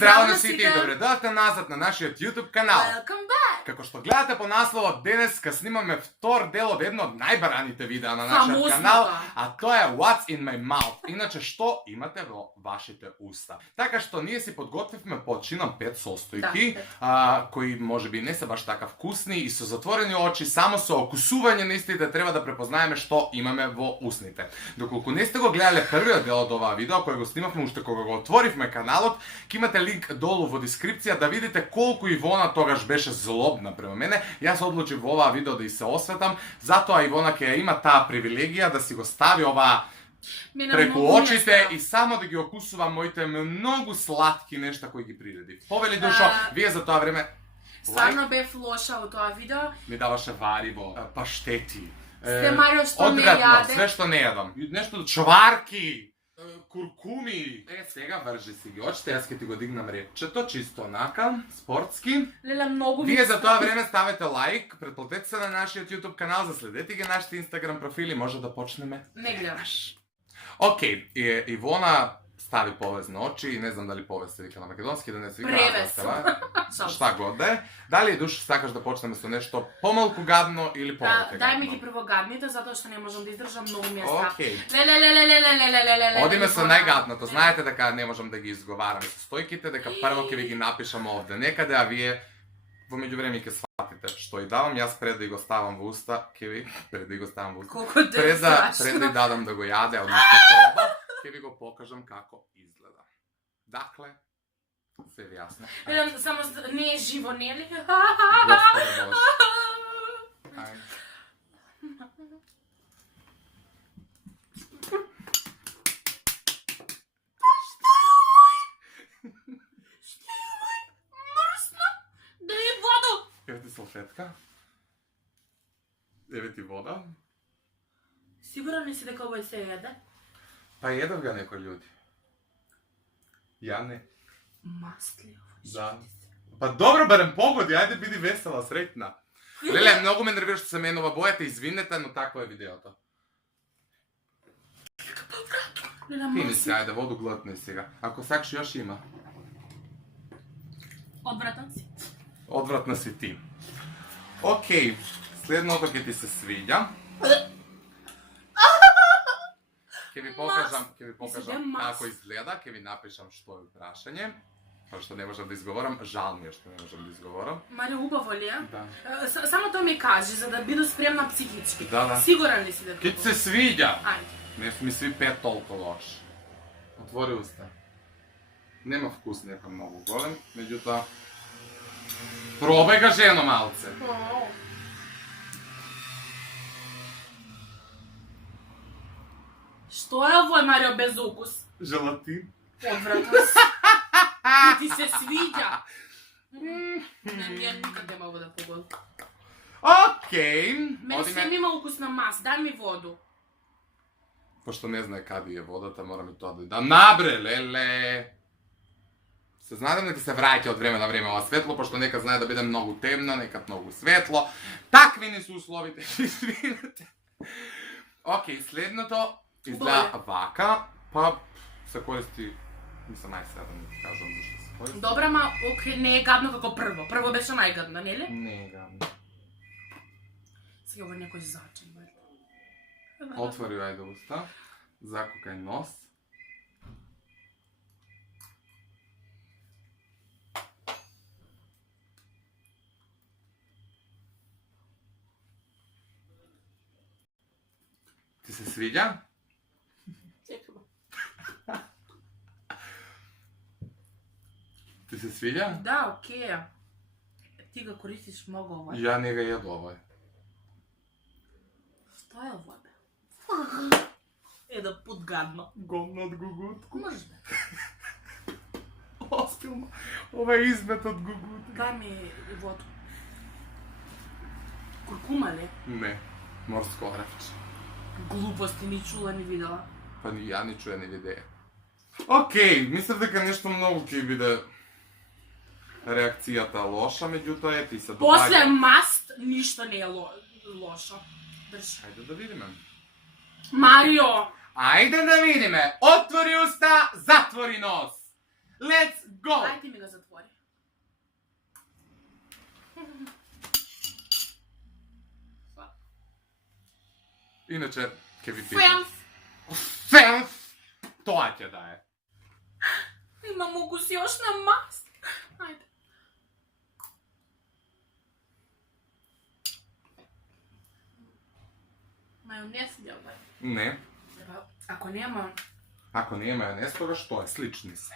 здрavo на сите и добре дојдовте назад на нашиот YouTube канал. Welcome back! Како што гледате по насловот, денеска снимаме втор дел од едно од најбараните видеа на нашиот канал, а тоа е What's in my mouth. Иначе што имате во вашите уста. Така што ние си подготвивме починам 5 состојки, кои можеби не се баш така вкусни и со затворени очи, само со окусување на истите треба да препознаеме што имаме во устните. Доколку не сте го гледале првиот дел од оваа видео, кој го снимавме уште кога го отворивме каналот, ќе имате линк долу во дескрипција да видите колку Ивона тогаш беше злобна према мене. Јас одлучив во оваа видео да и се осветам, затоа Ивона ќе има таа привилегија да си го стави оваа преку очите и само да ги окусува моите многу сладки нешта кои ги приреди. Повели душо, вие за тоа време Стварно бев лоша во тоа видео. ми даваше вариво, паштети. Сте Марио што не одвратно, јаде. све што не јадам. Нешто чварки, куркуми. Сега вржи си ги очите, јас ќе ти го дигнам репчето, чисто онака, спортски. Леле, многу Вие за тоа време ставете лайк, претплатете се на нашиот YouTube канал, заследете ги нашите Instagram профили, може да почнеме. Не гледаш. Океј, Ивона стави повез на очи и не знам дали повез се вика на македонски, да не се вика Превес. Шта god да е. Дали душ сакаш да почнеме со нешто помалку гадно или повеќе гадно? Дај ми ги прво гадните, затоа што не можам да издржам, многу ми е страх. Океј. Леле. Одиме со најгадното. Знаете дека не можам да ги изговарам состојките, дека прво ќе ви ги напишам овде некаде, а вие во меѓувреме ќе сватите што и давам. Јас пред да го ставам во уста, пред да дадам да го јаде, односно проба, ќе ви го покажам како изгледа. Дакле, се ви јасно. Само не е живо, нели? Господе Боже. Ајде. Дај вода! Еве ти салфетка. Еве ти вода. Сигурен ли си дека овој се јаде? Па едов га некои луѓе. Ја не. Масли овој. Да. Па добро, барем погоди, ајде биди весела, среќна. Леле, многу ме нервира што се менува бојата, извинете, но такво е видеото. Пини се, ајде, воду глотни сега. Ако сакаш још има. Одвратен си. Одвратна си ти. Океј, следното ќе ти се свиѓа. Ќе ви покажам како изгледа, ќе ви напишам што е прашање. Пошто не можам да изговорам, жал ми е што не можам да изговорам. Марио, убаво ли е? Да. Само тоа ми кажи, за да биду спремна психички. Да. Сигурен ли си дека? Ќе ти се свиѓа. Ајде. Не ми сви пет толку лош. Отвори уста. Нема вкус нека многу голем, меѓутоа пробај га жено малце. Што е овој, Марио, без укус? Желатин. Одвратен си. Ти се свиѓа. Не, никад не мога да погодам. Океј. Мене се има укус на мас, дај ми воду. Пошто не знае каде е водата, морам и тоа да дам. Набре, леле. Се знадам дека се враќа од време на време ова светло, пошто нека знае да биде многу темно, нека многу светло. Такви не се условите, извинете. Океј, следното изгледа вака, па се користи, мислам најседа да не кажам зашто се користи. Добра, ма окей, не е гадно како прво. Прво беше најгадно, нели? Не е гадно. Сега ово некој зачен, бе. Отвори ајде уста, закукај нос. Ти се свиѓа? Чекамо. Ти се свиѓа? Да, окей. Ти го користиш многу овој. Ја не го јадо овој. Што е овој, бе? Да пут гадно. Годно од гугутку. Може бе. Оспилно. Ова е измет од гугутку. Дај ми воду. Куркума ли? Не, морско оревче. Глупости, ни чула, ни видела. Па ни ја ни чуја, ни видеја. Океј, мислев дека нешто многу ќе биде реакцијата лоша, меѓутоа е ти се допаѓа. После маст, ништо не е лошо. Држ. Ајде да видиме. Марио! Ајде да видиме. Отвори уста, затвори нос. Let's Go! Aj ti mi ga zatvori. Иначе, ке ви питам. Фенф! Фенф! Тоа ќе да е. Имам укус još na mast. Ajde. Majonez je ovaj. Не. Ako nema... Ако не е мајонез, тога што е? Слични се.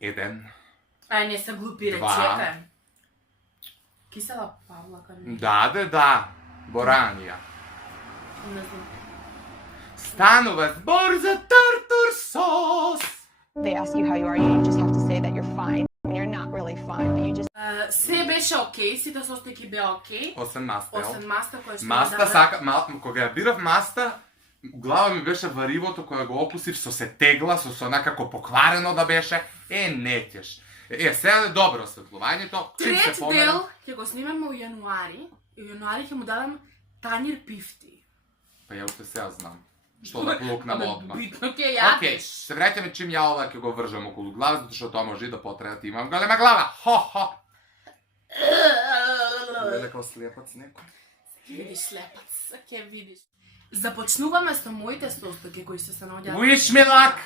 Еден. Aj, не се глупire, Два. čekaj. Kisela pavlaka, ne Да. Боранија. znam. Станува збор за тартур сос. They ask you how you are, you just have to say that you're fine when you're not really fine, but you just Sve беше окей, сите состојки беа окей. Осем маста, Осем маста која што Маста сака, кога ја бирав маста, глава ми беше варивото која го окусив со се тегла, со некако покварено да беше. Не ќеш. Сега е добро осветлувањето. Трет дел ќе го снимаме у јануари. И у јануари ќе му дадам танир пифти. Па ја уште сега знам. Што да плукнам одма. Битно ќе Окей, јадеш. се враќаме чим ја ова ќе го вржам околу глава, затоа што тоа може и да потреба да имам голема глава. Хо. Леле као слепац некој. Ќе видиш слепац, ќе видиш. Започнуваме со моите состојки кои се наоѓаат. Wish me luck!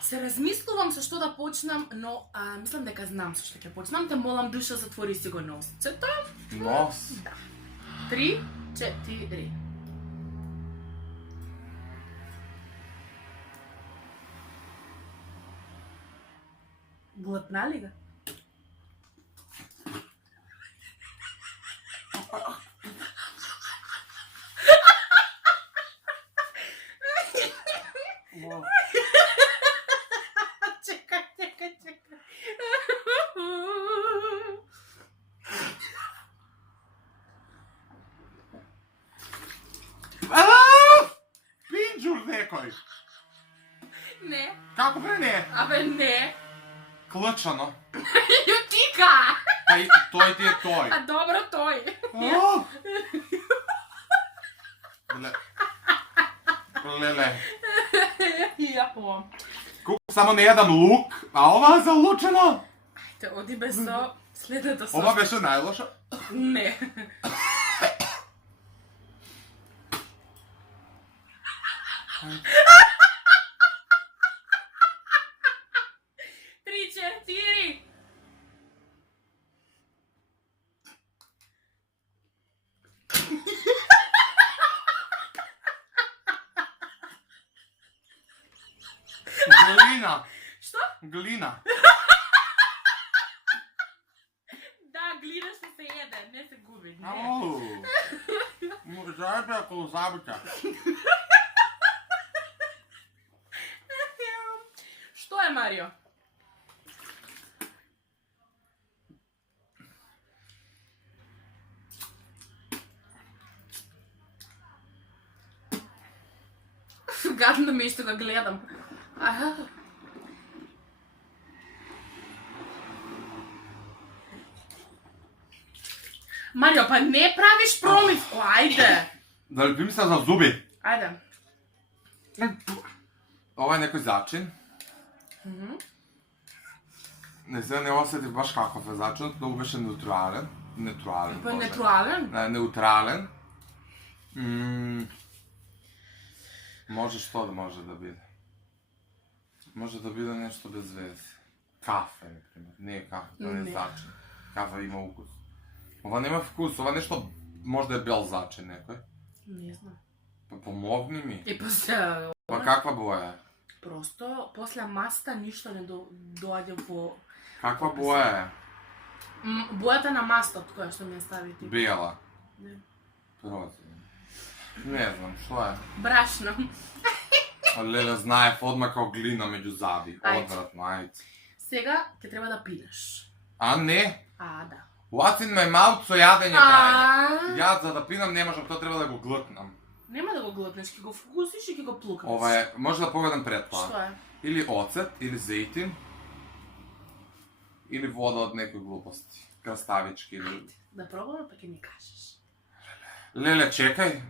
Се размислувам со што да почнам, но мислам дека знам со што ќе почнам. Те молам, душа, затвори си го носцето. Нос. 3, 4. Глътна ли га? Чекай. Пинџур некој. Не, Како бе не? абе не. Клучано. Јутика! Па и тој ти е тој. А добро тој. Леле. Јао. Само не јадам лук, а ова е залучено. Те оди без со следната со. Ова беше најлошо. Не. Три, четири. Глина. Што? Глина. Да, глина што се једе, не се губи. Не. Ау. Заебе ако забите. Што е, Марио? Гадно ми е што го гледам. Марио, па не правиш промивку, ајде. Да ли мисля за зуби? Ајде. Ова е некој зачин. Не се не осетив баш каков е зачинот, многу беше неутрален. Неутрален, Па боже. натурален. Не, неутрален. Може што да може да биде? Може да биде нешто без вeze. Кафе, например. Не е кафе, тоа не е Не. зачин. Кафе има укус. Ова нема вкус, ова нешто може да е бел зачин некој. Не знам. Па помогни ми. И после... Па каква боја е? Просто, после маста ништо не доаѓа во... Каква боја е? Бојата на мастот која што ми ја стави ти. Бела. Не. Проти. Не знам, што е? Брашно. Леле, знаев одма као глина меѓу заби. Ајде. Одвратно, ајде. Сега ќе треба да пинеш. А не, Да. what's in my mouth со јадење прави. Јад за да пинам не можам, тоа треба да го глтнам. Нема да го глотнеш, ќе го вкусиш и ќе го плукнеш. Ова е, може да погледам пред тоа. Што е? Или оцет, или зејтин, или вода од некои глупости. Краставички или... Да пробаме, па ќе ми кажеш. Леле, чекај.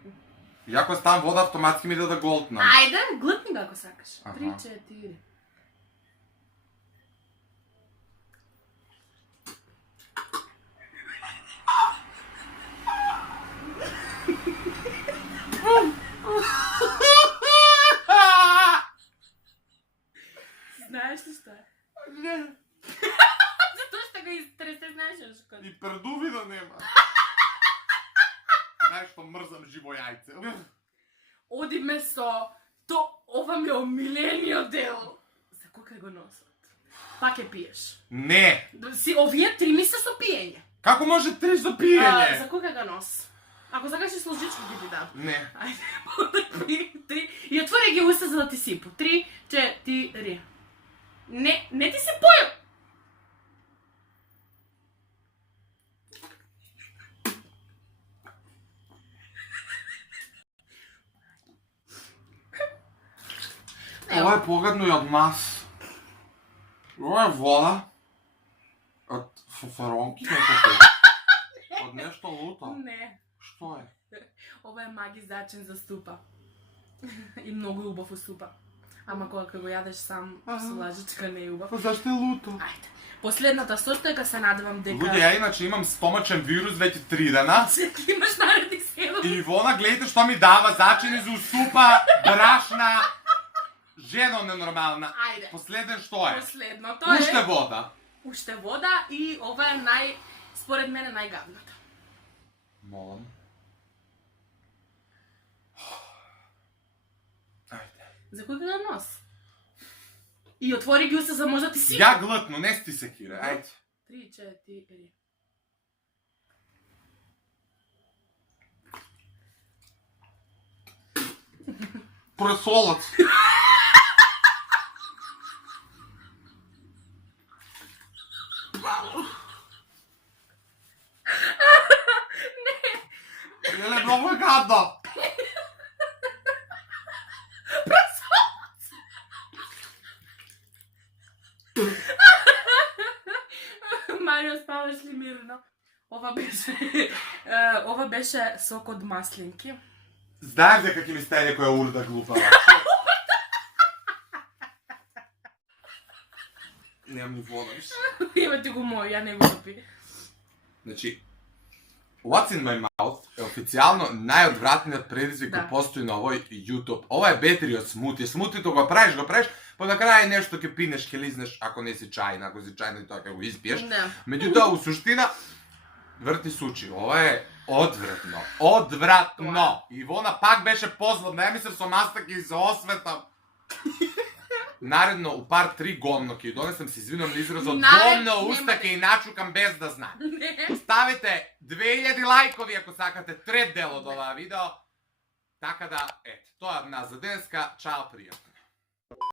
Иако ставам вода, автоматски ми иде да голтнам. Ајде, глътни го ако сакаш. Аха. 3, 4. Знаеш ли што е? Не. Затоа што го изтресе, знаеш ли што? И пердуви да нема. Знаеш што мрзам живо јајце. Одиме со ова ми е омилениот дел. За кога го носат? Пак е пиеш. Не. Овие 3 ми се со пиење. Како може 3 за пиење? За кога го нос? Ако сакаш и сложичко ги ти дам. Не. Ајде, 3. И отвори ги уста за да ти сипу. 3, 4. Не ти се поју. Ова е погадно и од мас. Ова е вода. Од фафаронки некако. Од нешто луто. Не. Што е? Ова е магизачен за супа. И многу убав у супа. Ама кога го јадеш сам со лажичка не е убав. Па зашто е луто? Ајде. Последната состојка се надевам дека... Луѓе, ја иначе имам стомачен вирус веќе 3 дена. Ти имаш наредни 7. И Ивона, гледайте што ми дава, зачини за супа, брашна, жено ненормална. Ајде. Последен што е? Последното е... Уште вода. Уште вода и ова е според мене најгадната. Молам. Ајде. За кој го нос? И отвори ги уста за може да ти си... Ја глътно, не сти се кире, ајде. 3, 4... Пресолац. Не, много е гадно. Марио, спаваш ли мирно? Ова беше сок од маслинки. Знаеш дека ќе ми стане некоја урда глупава. Немам ни вода више. Има ти го мој, ја не го допи. Значи, What's in my mouth е официјално најодвратниот предизвик кој постои на овој YouTube. Ова е бетри од смути. Смутито го правиш, па на крај нешто ќе пинеш, ќе лизнеш, ако не си чајна, ако си чајна и тоа ќе го испиеш. Меѓутоа, у суштина, врти сучи. Ова е одвратно. Одвратно! Ивона пак беше позлобна, ја мислев со мастак и се осветам. Наредно, у пар 3 гомно ќе донесам, се извинувам на изразот, гомно уста ќе и начукам без да знам. Ставите 2000 лајкови ако сакате трет дел од оваа видео. Така да, ето, тоа е од нас за денеска. Чао, пријатно.